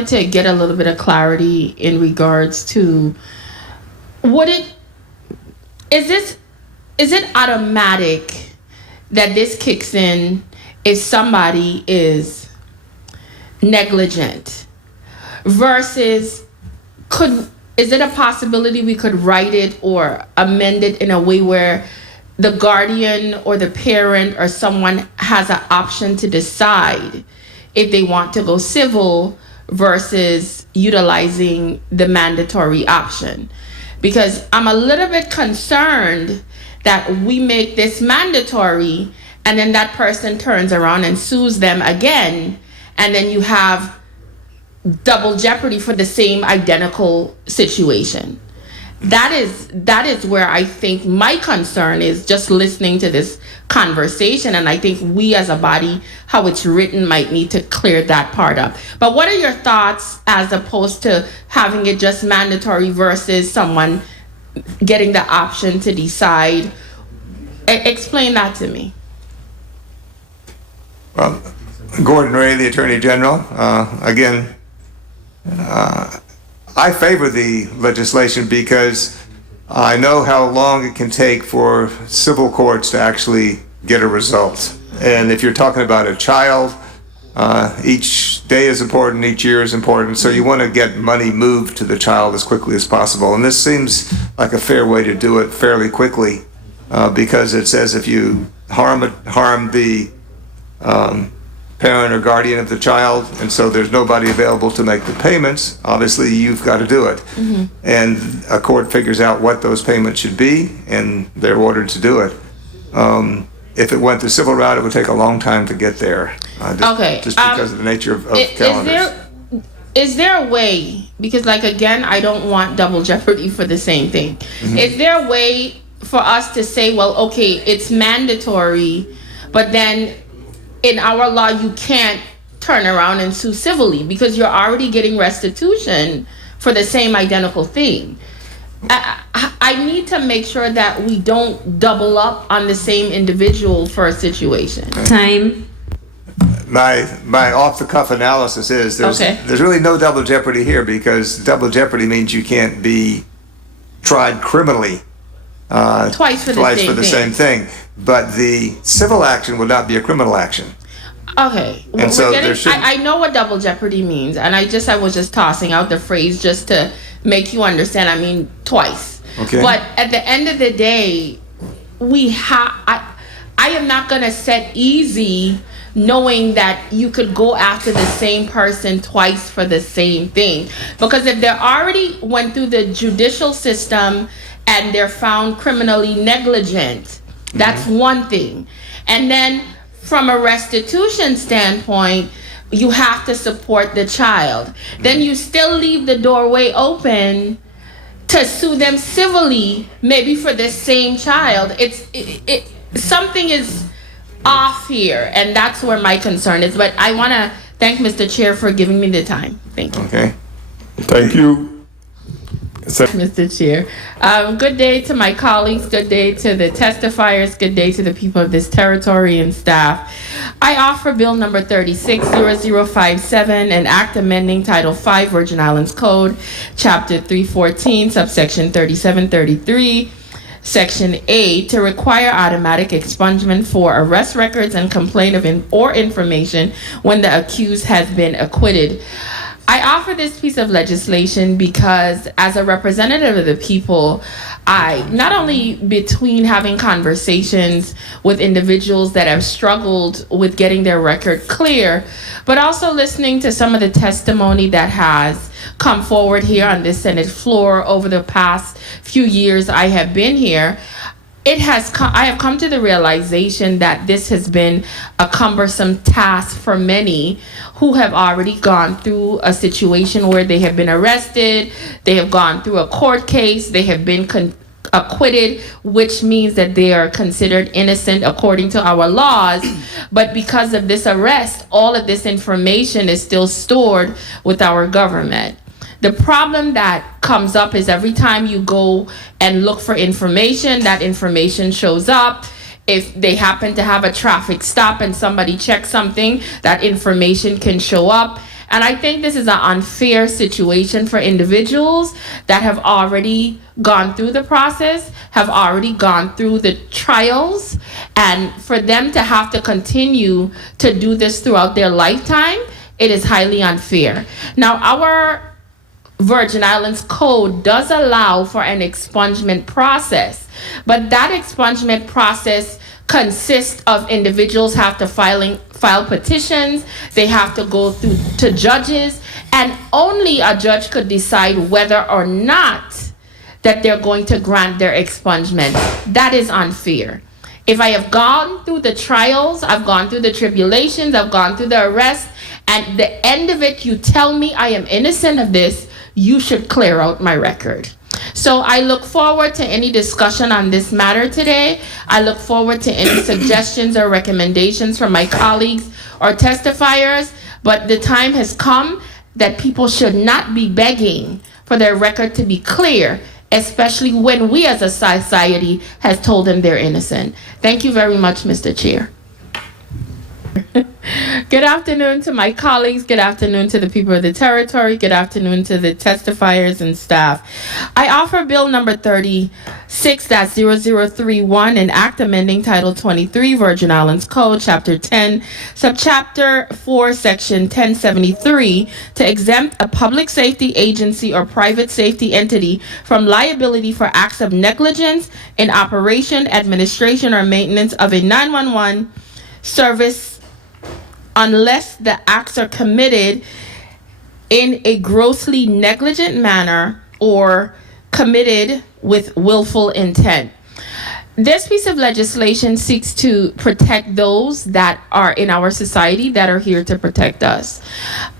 wanted to get a little bit of clarity in regards to is it automatic that this kicks in if somebody is negligent versus is it a possibility we could write it or amend it in a way where the guardian or the parent or someone has an option to decide if they want to go civil versus utilizing the mandatory option? Because I'm a little bit concerned that we make this mandatory and then that person turns around and sues them again, and then you have double jeopardy for the same identical situation. That is where I think my concern is, just listening to this conversation, and I think we as a body, how it's written, might need to clear that part up. But what are your thoughts as opposed to having it just mandatory versus someone getting the option to decide? Explain that to me. Well, Gordon Ray, the Attorney General, again, I favor the legislation because I know how long it can take for civil courts to actually get a result. And if you're talking about a child, each day is important, each year is important, so you want to get money moved to the child as quickly as possible. And this seems like a fair way to do it fairly quickly, because it says if you harm the parent or guardian of the child, and so there's nobody available to make the payments, obviously you've got to do it. Mm-hmm. And a court figures out what those payments should be, and they're ordered to do it. If it went the civil route, it would take a long time to get there, just because of the nature of calendars. Is there a way, because like again, I don't want double jeopardy for the same thing. Mm-hmm. Is there a way for us to say, well, okay, it's mandatory, but then in our law, you can't turn around and sue civilly because you're already getting restitution for the same identical thing. I need to make sure that we don't double up on the same individual for a situation. Time. My off-the-cuff analysis is there's really no double jeopardy here, because double jeopardy means you can't be tried criminally twice for the same thing. But the civil action would not be a criminal action. Okay. And so I know what double jeopardy means, and I was just tossing out the phrase just to make you understand. I mean twice. Okay. But at the end of the day, I am not gonna set easy knowing that you could go after the same person twice for the same thing. Because if they already went through the judicial system and they're found criminally negligent, that's one thing. And then from a restitution standpoint, you have to support the child. Then you still leave the doorway open to sue them civilly, maybe for the same child. Something is off here, and that's where my concern is. But I want to thank Mr. Chair for giving me the time. Thank you. Okay. Thank you. Mr. Chair. Good day to my colleagues, good day to the testifiers, good day to the people of this territory and staff. I offer Bill number 360057, an act amending Title V Virgin Islands Code, Chapter 314, subsection 3733, Section A, to require automatic expungement for arrest records and complaint of or information when the accused has been acquitted. I offer this piece of legislation because as a representative of the people, I not only between having conversations with individuals that have struggled with getting their record clear, but also listening to some of the testimony that has come forward here on this Senate floor over the past few years I have been here. I have come to the realization that this has been a cumbersome task for many who have already gone through a situation where they have been arrested, they have gone through a court case, they have been acquitted, which means that they are considered innocent according to our laws. But because of this arrest, all of this information is still stored with our government. The problem that comes up is every time you go and look for information, that information shows up. If they happen to have a traffic stop and somebody checks something, that information can show up. And I think this is an unfair situation for individuals that have already gone through the process, have already gone through the trials, and for them to have to continue to do this throughout their lifetime, it is highly unfair. Now, our Virgin Islands Code does allow for an expungement process, but that expungement process consists of individuals have to file petitions, they have to go through to judges, and only a judge could decide whether or not that they're going to grant their expungement. That is unfair. If I have gone through the trials, I've gone through the tribulations, I've gone through the arrest, and at the end of it, you tell me I am innocent of this, you should clear out my record. So I look forward to any discussion on this matter today. I look forward to any suggestions or recommendations from my colleagues or testifiers, but the time has come that people should not be begging for their record to be clear, especially when we as a society has told them they're innocent. Thank you very much, Mr. Chair. Good afternoon to my colleagues. Good afternoon to the people of the territory. Good afternoon to the testifiers and staff. I offer Bill number 36-0031, an act amending Title 23, Virgin Islands Code, Chapter 10, Subchapter 4, Section 1073, to exempt a public safety agency or private safety entity from liability for acts of negligence in operation, administration, or maintenance of a 911 service unless the acts are committed in a grossly negligent manner or committed with willful intent. This piece of legislation seeks to protect those that are in our society that are here to protect us.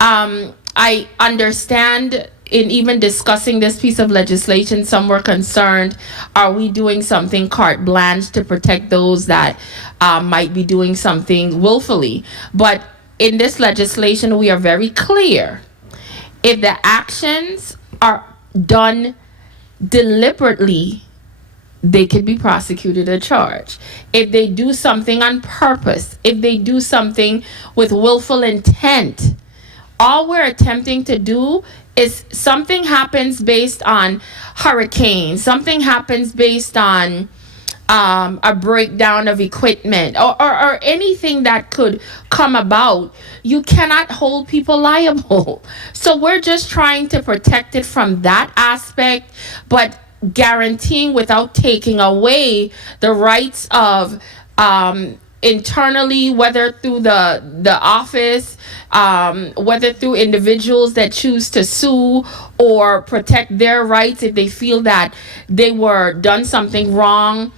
I understand in even discussing this piece of legislation, some were concerned, are we doing something carte blanche to protect those that might be doing something willfully? But in this legislation, we are very clear. If the actions are done deliberately, they could be prosecuted or charged. If they do something on purpose, if they do something with willful intent, all we're attempting to do is something happens based on hurricanes, something happens based on a breakdown of equipment or anything that could come about, you cannot hold people liable. So we're just trying to protect it from that aspect, but guaranteeing without taking away the rights of internally, whether through the office, whether through individuals that choose to sue or protect their rights if they feel that they were done something wrong.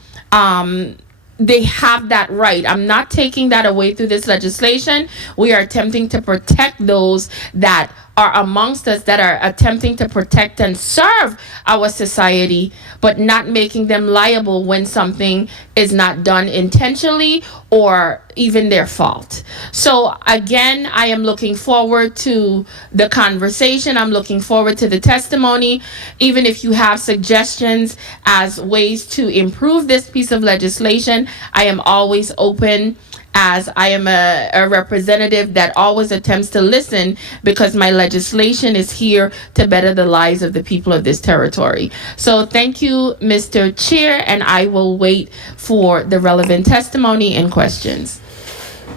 They have that right. I'm not taking that away through this legislation. We are attempting to protect those that are amongst us, that are attempting to protect and serve our society, but not making them liable when something is not done intentionally or even their fault. So again, I am looking forward to the conversation. I'm looking forward to the testimony. Even if you have suggestions as ways to improve this piece of legislation, I am always open, as I am a representative that always attempts to listen, because my legislation is here to better the lives of the people of this territory. So thank you, Mr. Chair, and I will wait for the relevant testimony and questions.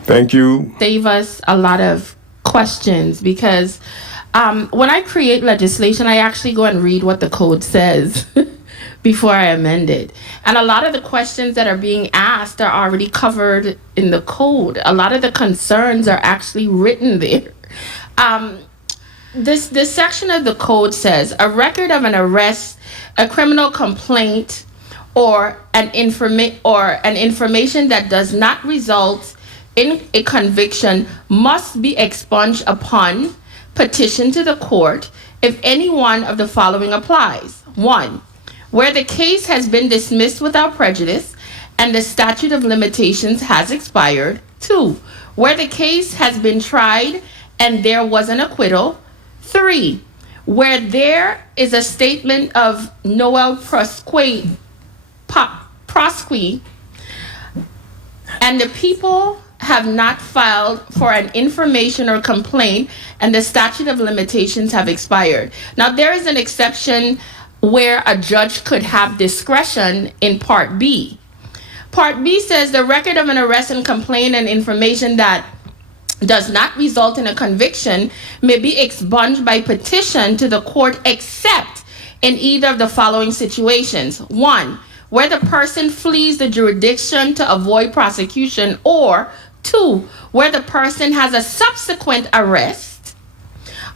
Thank you. Save us a lot of questions, because when I create legislation, I actually go and read what the code says before I amend it. And a lot of the questions that are being asked are already covered in the code. A lot of the concerns are actually written there. This section of the code says a record of an arrest, a criminal complaint, or an information that does not result in a conviction must be expunged upon petition to the court if any one of the following applies. 1, where the case has been dismissed without prejudice and the statute of limitations has expired. 2, where the case has been tried and there was an acquittal. 3, where there is a statement of novel prosque and the people have not filed for an information or complaint and the statute of limitations have expired. Now, there is an exception where a judge could have discretion in Part B. Part B says the record of an arrest and complaint and information that does not result in a conviction may be expunged by petition to the court except in either of the following situations. 1, where the person flees the jurisdiction to avoid prosecution, or 2, where the person has a subsequent arrest,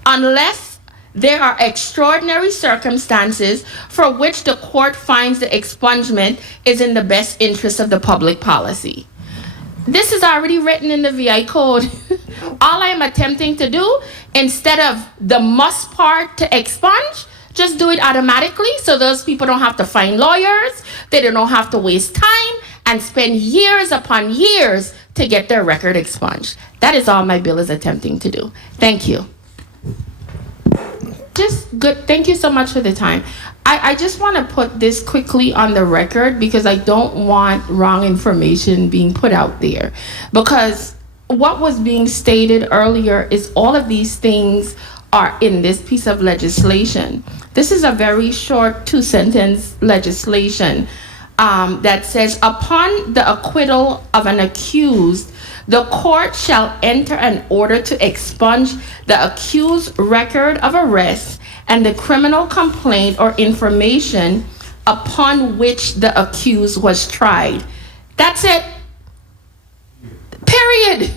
unless there are extraordinary circumstances for which the court finds the expungement is in the best interest of the public policy. This is already written in the VI code. All I am attempting to do, instead of the must part to expunge, just do it automatically so those people don't have to find lawyers, they don't have to waste time and spend years upon years to get their record expunged. That is all my bill is attempting to do. Thank you. Just good. Thank you so much for the time. I just want to put this quickly on the record because I don't want wrong information being put out there. Because what was being stated earlier is all of these things are in this piece of legislation. This is a very short 2-sentence legislation that says, upon the acquittal of an accused, the court shall enter an order to expunge the accused's record of arrest and the criminal complaint or information upon which the accused was tried. That's it. Period.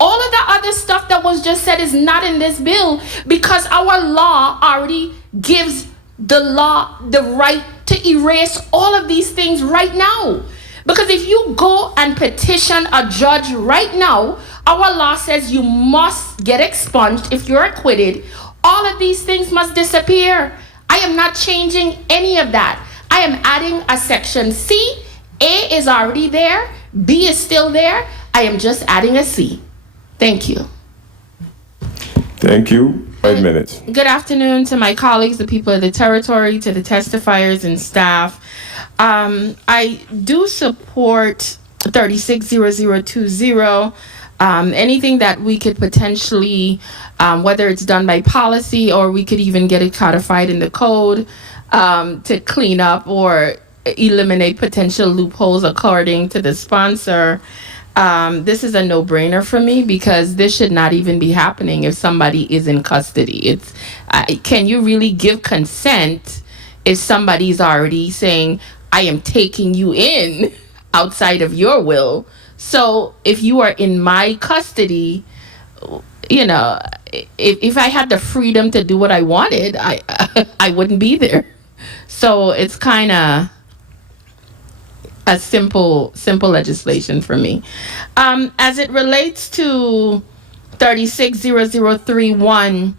All of the other stuff that was just said is not in this bill because our law already gives the law the right to erase all of these things right now. Because if you go and petition a judge right now, our law says you must get expunged if you're acquitted. All of these things must disappear. I am not changing any of that. I am adding a section C. A is already there. B is still there. I am just adding a C. Thank you. Thank you. 5 minutes. Good afternoon to my colleagues, the people of the territory, to the testifiers and staff. I do support 360020. Anything that we could potentially, whether it's done by policy or we could even get it codified in the code to clean up or eliminate potential loopholes according to the sponsor. This is a no-brainer for me because this should not even be happening if somebody is in custody. Can you really give consent if somebody's already saying, I am taking you in outside of your will? So if you are in my custody, you know, if I had the freedom to do what I wanted, I wouldn't be there. So it's kind of a simple legislation for me. As it relates to 360031,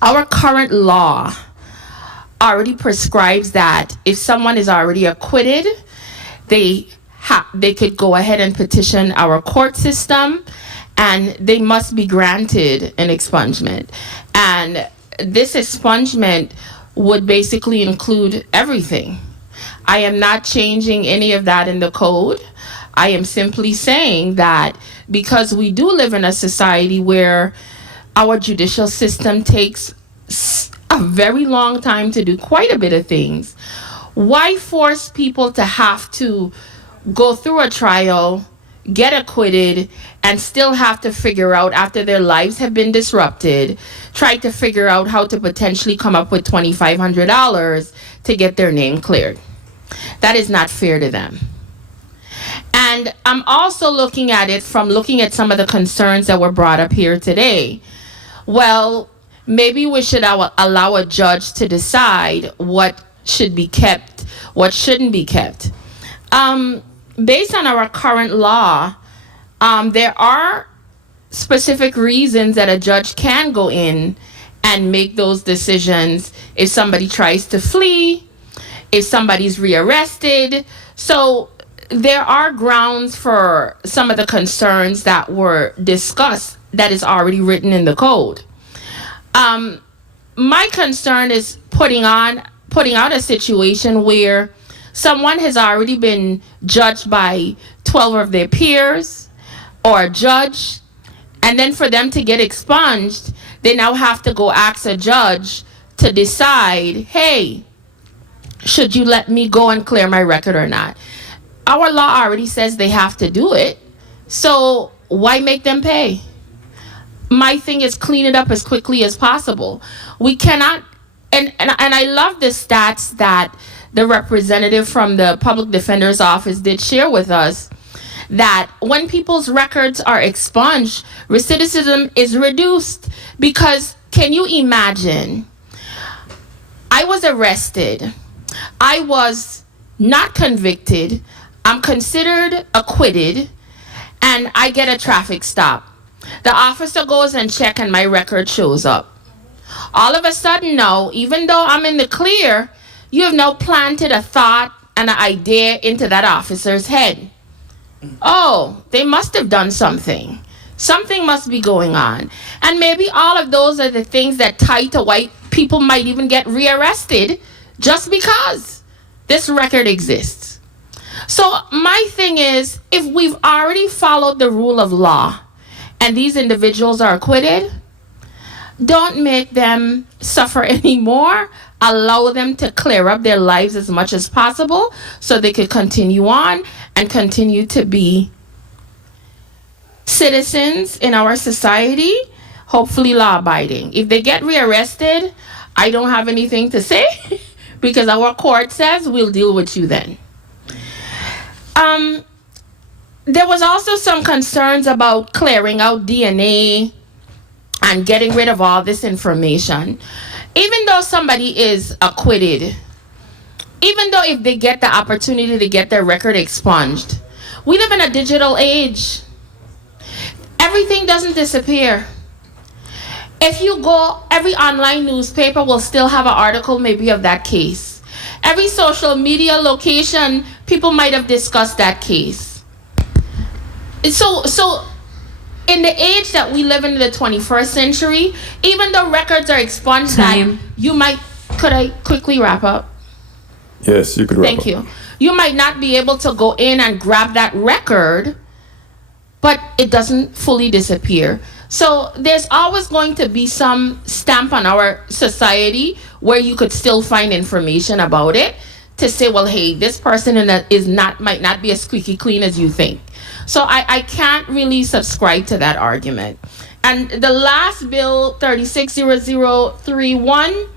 our current law already prescribes that if someone is already acquitted, they could go ahead and petition our court system, and they must be granted an expungement. And this expungement would basically include everything. I am not changing any of that in the code. I am simply saying that because we do live in a society where our judicial system takes a very long time to do quite a bit of things, why force people to have to go through a trial, get acquitted, and still have to figure out, after their lives have been disrupted, try to figure out how to potentially come up with $2,500 to get their name cleared? That is not fair to them. And I'm also looking at it from looking at some of the concerns that were brought up here today. Well, maybe we should allow a judge to decide what should be kept, what shouldn't be kept. Based on our current law, there are specific reasons that a judge can go in and make those decisions if somebody tries to flee, if somebody's rearrested. So there are grounds for some of the concerns that were discussed that is already written in the code. My concern is putting out a situation where someone has already been judged by 12 of their peers. or a judge, and then for them to get expunged, they now have to go ask a judge to decide, hey, should you let me go and clear my record or not? Our law already says they have to do it, so why make them pay? My thing is clean it up as quickly as possible. We cannot, and I love the stats that the representative from the public defender's office did share with us, that when people's records are expunged, recidivism is reduced. Because can you imagine, I was arrested, I was not convicted, I'm considered acquitted, and I get a traffic stop. The officer goes and checks and my record shows up. All of a sudden now, even though I'm in the clear, you have now planted a thought and an idea into that officer's head. Oh, they must have done something. Something must be going on. And maybe all of those are the things that tie to why people might even get rearrested just because this record exists. So my thing is, if we've already followed the rule of law and these individuals are acquitted, don't make them suffer anymore. Allow them to clear up their lives as much as possible so they could continue on and continue to be citizens in our society, hopefully law-abiding. If they get rearrested, I don't have anything to say because our court says we'll deal with you then. There was also some concerns about clearing out DNA and getting rid of all this information. Even though somebody is acquitted, even though if they get the opportunity to get their record expunged, we live in a digital age. Everything doesn't disappear. If you go, every online newspaper will still have an article maybe of that case. Every social media location, people might have discussed that case. So in the age that we live in the 21st century, even though records are expunged, that you might, could I quickly wrap up? Yes, you could wrap up. Thank you. You might not be able to go in and grab that record, but it doesn't fully disappear. So there's always going to be some stamp on our society where you could still find information about it to say, well, hey, this person might not be as squeaky clean as you think. So I can't really subscribe to that argument. And the last bill, 360031,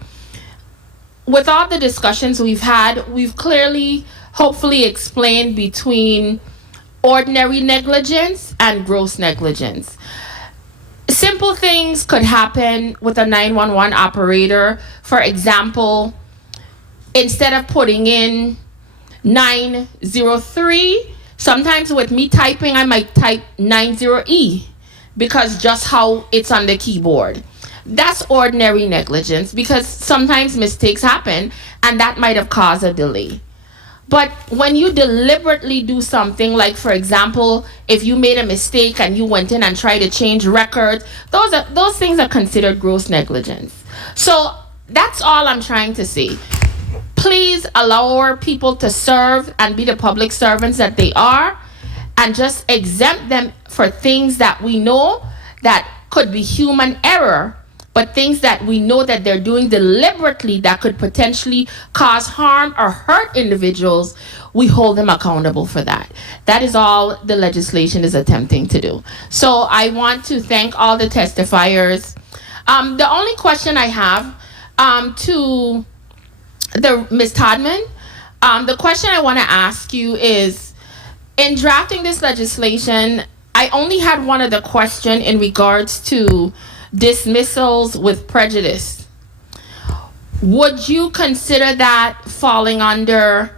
with all the discussions we've had, we've clearly, hopefully explained between ordinary negligence and gross negligence. Simple things could happen with a 911 operator. For example, instead of putting in 903, sometimes with me typing, I might type 90E because just how it's on the keyboard. That's ordinary negligence because sometimes mistakes happen and that might have caused a delay. But when you deliberately do something, like for example, if you made a mistake and you went in and tried to change records, those things are considered gross negligence. So that's all I'm trying to say. Please allow our people to serve and be the public servants that they are, and just exempt them for things that we know that could be human error, but things that we know that they're doing deliberately that could potentially cause harm or hurt individuals, we hold them accountable for that. That is all the legislation is attempting to do. So I want to thank all the testifiers. The only question I have to Ms. Todman, the question I want to ask you is, in drafting this legislation, I only had one other question in regards to dismissals with prejudice. Would you consider that falling under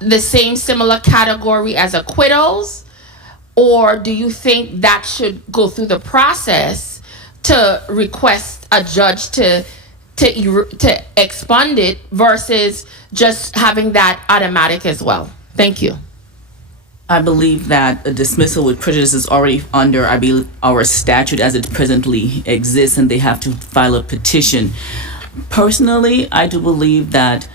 the same similar category as acquittals, or do you think that should go through the process to request a judge to expund it versus just having that automatic as well? Thank you. I believe that a dismissal with prejudice is already under, our statute as it presently exists, and they have to file a petition. Personally, I do believe that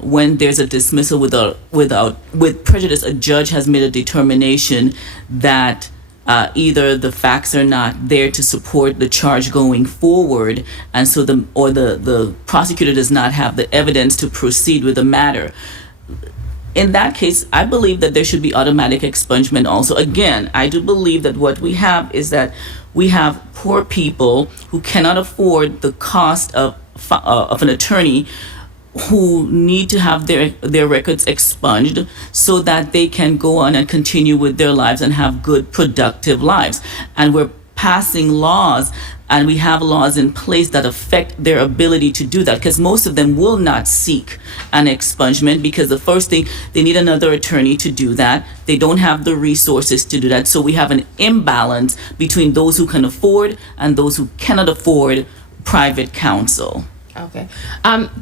when there's a dismissal with prejudice, a judge has made a determination that either the facts are not there to support the charge going forward, and so the prosecutor does not have the evidence to proceed with the matter. In that case, I believe that there should be automatic expungement also. Again, I do believe that what we have is that we have poor people who cannot afford the cost of an attorney, who need to have their records expunged so that they can go on and continue with their lives and have good, productive lives. And we're passing laws, and we have laws in place that affect their ability to do that, because most of them will not seek an expungement, because the first thing, they need another attorney to do that. They don't have the resources to do that. So we have an imbalance between those who can afford and those who cannot afford private counsel. Okay.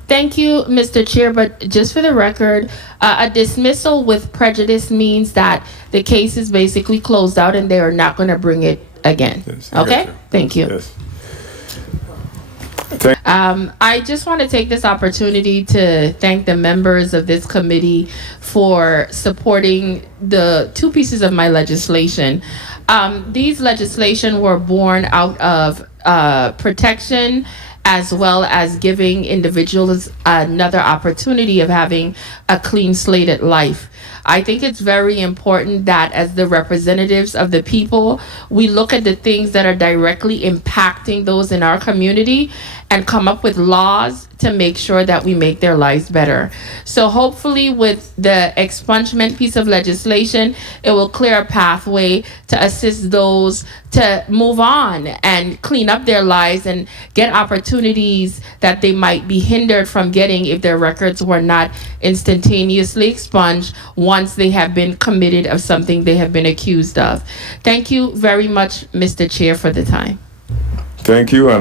Thank you, Mr. Chair, but just for the record, a dismissal with prejudice means that the case is basically closed out and they are not going to bring it again. Yes, Okay? gotcha. Thank you. Yes. I just want to take this opportunity to thank the members of this committee for supporting the two pieces of my legislation. These legislation were born out of protection, as well as giving individuals another opportunity of having a clean slated life. I think it's very important that as the representatives of the people, we look at the things that are directly impacting those in our community and come up with laws to make sure that we make their lives better. So hopefully with the expungement piece of legislation, it will clear a pathway to assist those to move on and clean up their lives and get opportunities that they might be hindered from getting if their records were not instantaneously expunged once they have been committed of something they have been accused of. Thank you very much, Mr. Chair, for the time. Thank you. And